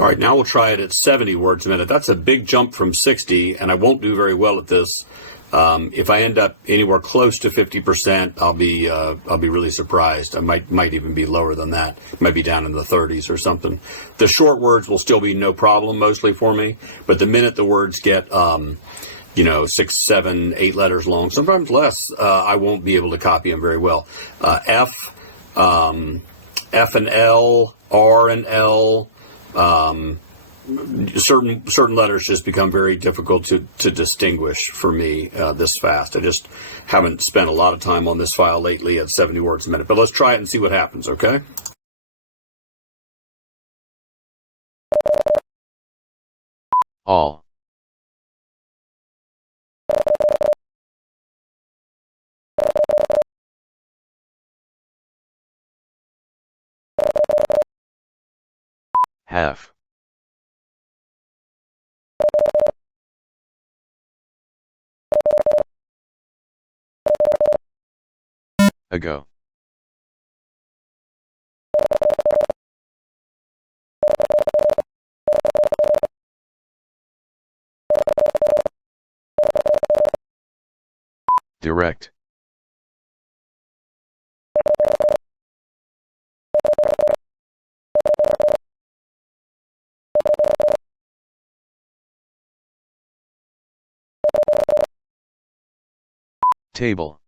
All right, now we'll try it at 70 words a minute. That's a big jump from 60, and I won't do very well at this. If I end up anywhere close to 50%, I'll be really surprised. I might even be lower than that. Might be down in the 30s or something. The short words will still be no problem mostly for me, but the minute the words get 6, 7, 8 letters long, sometimes less, I won't be able to copy them very well. F and L, R and L. Certain letters just become very difficult to distinguish for me this fast. I just haven't spent a lot of time on this file lately at 70 words a minute. But let's try it and see what happens, okay? All. Half. Ago. Direct. Table.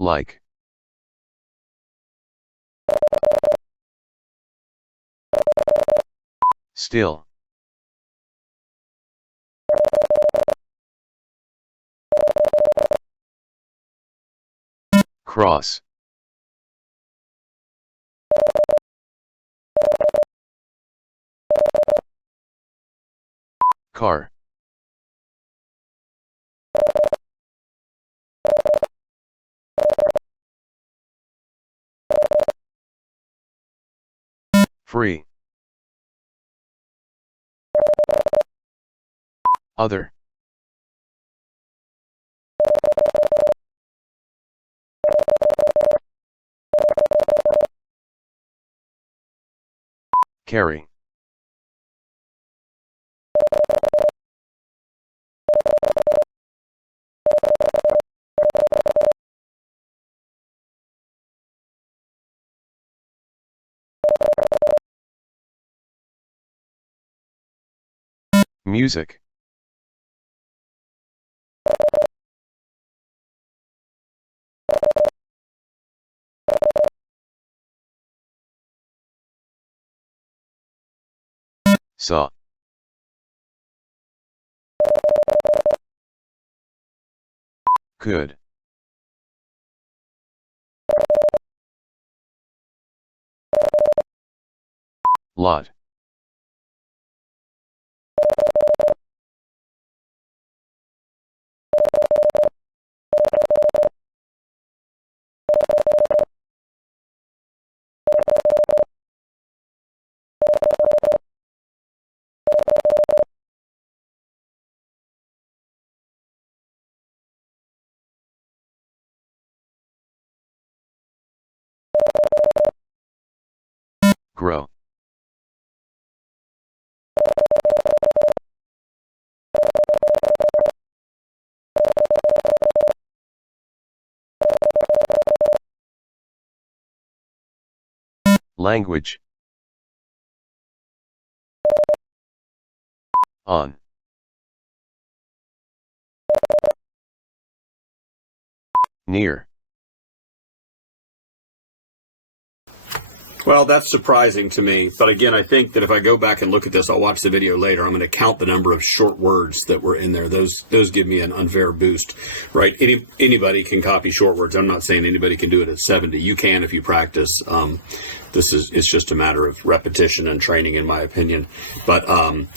Like. Still. Cross. Car. Free. Other. Carry. Music. Saw. Could. Lot. Grow. Language. On. Near. Well, that's surprising to me. But again, I think that if I go back and look at this, I'll watch the video later, I'm going to count the number of short words that were in there. Those give me an unfair boost, right? Anybody can copy short words. I'm not saying anybody can do it at 70. You can if you practice. It's just a matter of repetition and training, in my opinion. But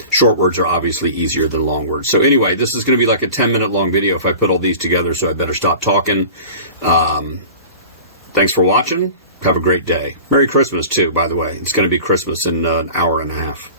short words are obviously easier than long words. So anyway, this is going to be like a 10-minute long video if I put all these together, so I better stop talking. Thanks for watching. Have a great day. Merry Christmas, too, by the way. It's going to be Christmas in an hour and a half.